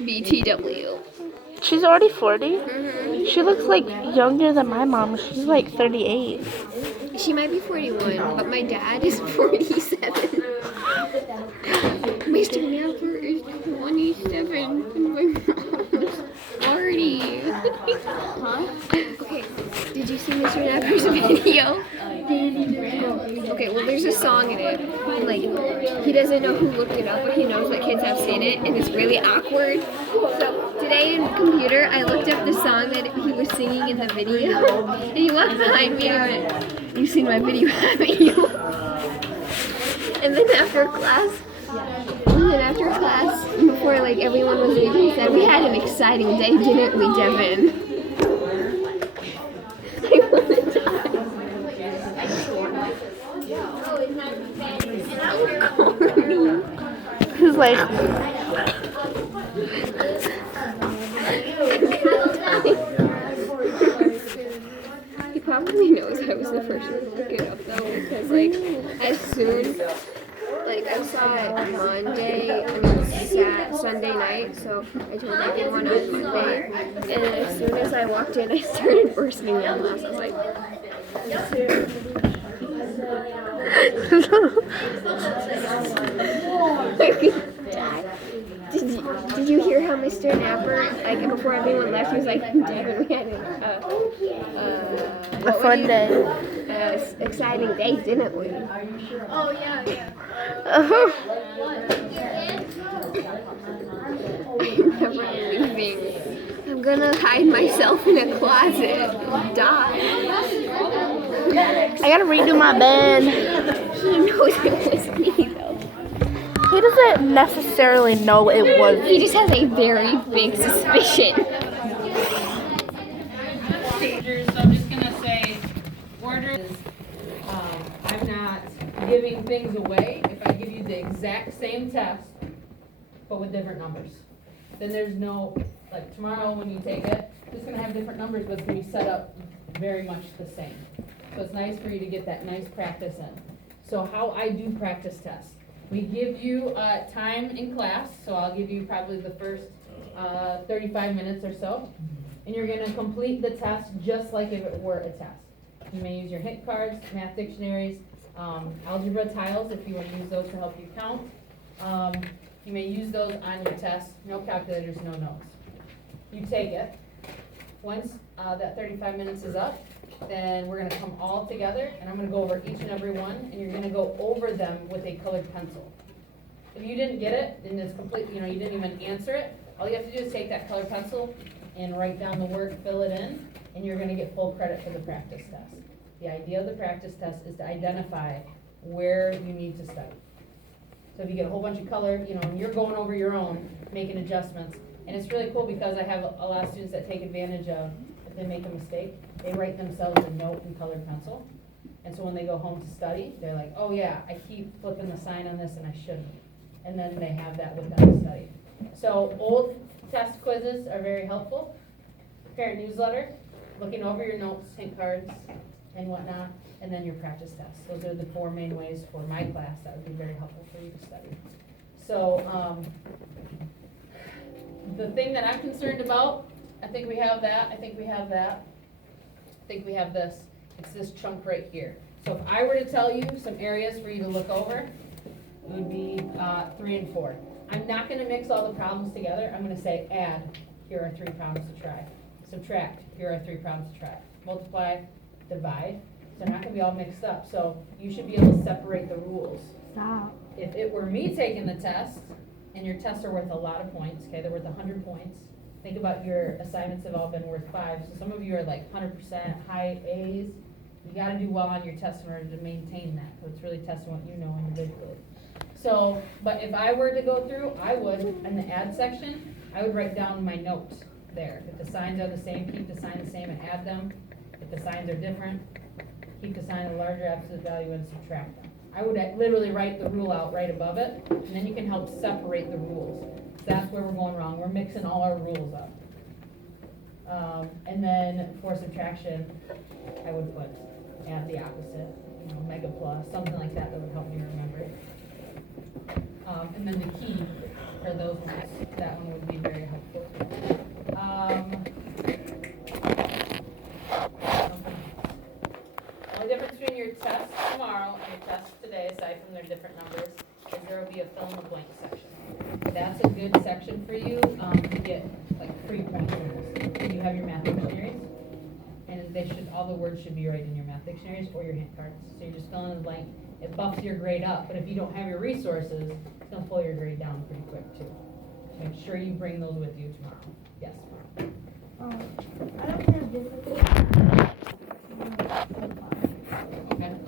BTW. She's already 40? Mm-hmm. She looks like younger than my mom. She's like 38. She might be 41, but my dad is 47. Mr. Napper is 27, and my mom's 40. Huh? Okay, did you see Mr. Napper's video? Okay, well, there's a song in it, and like, he doesn't know who looked it up, but he knows that kids have seen it, and it's really awkward. So today in computer, I looked up the song that he was singing in the video, and he walked behind me and went, "You've seen my video, haven't you?" And then after class, before like everyone was leaving, he said, "We had an exciting day, didn't we, Devin?" I want to die. He's like, he probably knows I was the first one to look it up though, because like as soon, like I saw it Sunday night, so I told everyone on Monday, and then as soon as I walked in, I started bursting out laughs. I was like, Did you hear how Mr. Napper, like before everyone left, he was like, "Devin, we had a fun day. Exciting day, didn't we?" Oh, yeah. Uh-huh. I'm never leaving. I'm gonna hide myself in a closet and die. I gotta redo my bed. He knows it was me though. He doesn't necessarily know it was. He just has a very big suspicion. So I'm just going to say, order is, I'm not giving things away if I give you the exact same test, but with different numbers. Then there's no, like tomorrow when you take it, it's going to have different numbers, but it's going to be set up very much the same. So it's nice for you to get that nice practice in. So how I do practice tests. We give you time in class, so I'll give you probably the first 35 minutes or so. And you're going to complete the test just like if it were a test. You may use your hint cards, math dictionaries, algebra tiles if you want to use those to help you count. You may use those on your test. No calculators, no notes. You take it. Once that 35 minutes is up, then we're going to come all together, and I'm going to go over each and every one, and you're going to go over them with a colored pencil. If you didn't get it, and it's complete, you didn't even answer it, all you have to do is take that colored pencil and write down the work, fill it in, and you're going to get full credit for the practice test. The idea of the practice test is to identify where you need to study. So if you get a whole bunch of color, and you're going over your own, making adjustments, and it's really cool because I have a lot of students that take advantage of, if they make a mistake, they write themselves a note in colored pencil. And so when they go home to study, they're like, "Oh yeah, I keep flipping the sign on this and I shouldn't." And then they have that with them to study. So old test quizzes are very helpful. Parent newsletter, looking over your notes, hint cards, and whatnot, and then your practice tests. Those are the four main ways for my class that would be very helpful for you to study. So the thing that I'm concerned about, I think we have that, I think we have that. I think we have this. It's this chunk right here. So if I were to tell you some areas for you to look over, it would be 3 and 4. I'm not going to mix all the problems together. I'm going to say add, here are 3 problems to try. Subtract, here are 3 problems to try. Multiply, divide. So they're not going to be all mixed up. So you should be able to separate the rules. Stop. If it were me taking the test, and your tests are worth a lot of points, okay, they're worth 100 points. Think about your assignments have all been worth 5. So some of you are like 100%, high A's. You got to do well on your test in order to maintain that. So it's really testing what you know individually. So, but if I were to go through, I would, in the add section, I would write down my notes there. If the signs are the same, keep the sign the same and add them. If the signs are different, keep the sign a larger absolute value and subtract them. I would literally write the rule out right above it, and then you can help separate the rules. That's where we're going wrong. We're mixing all our rules up. And then for subtraction, I would put add the opposite, mega plus, something like that that would help me remember it. And then the key for those ones, that one would be very helpful. option for you, to get like 3 points almost. When you have your math dictionaries. And they should, all the words should be right in your math dictionaries or your hand cards. So you're just filling in the blank. It buffs your grade up, but if you don't have your resources, it's gonna pull your grade down pretty quick too. Make sure you bring those with you tomorrow. Yes. Okay.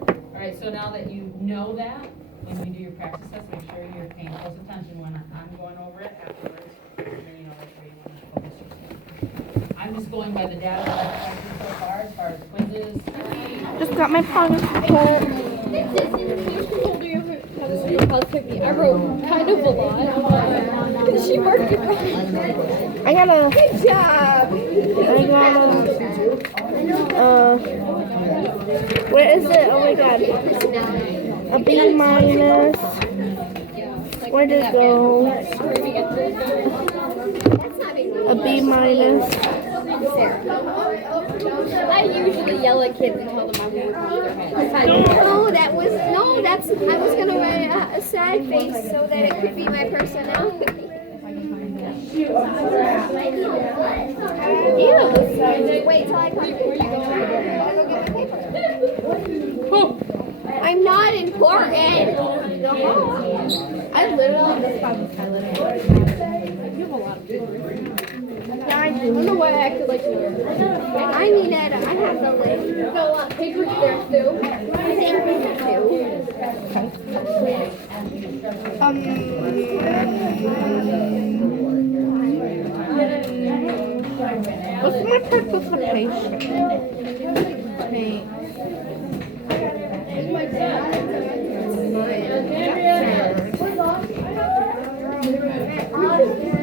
All right. So now that you know that, when you do your practice test, make sure you're paying close attention when I'm going over it afterwards, and then you know that's where you want to focus yourself. I'm just going by the data that I've collected so far as quizzes. Just got my progress report. I wrote kind of a lot. She marked it. I got a. Good job. What is it? Oh my god. A B minus. Where did it go? A B minus. I usually yell at kids and tell them I'm working on their head. I was gonna write a sad face so that it could be my personality. Ew. Wait till I come. I'm not important. I literally just found this pilot. You have a lot of people. I don't know why I acted like you were. I mean, Ed, I have the list. No, paper there too. What's my participation? Thanks.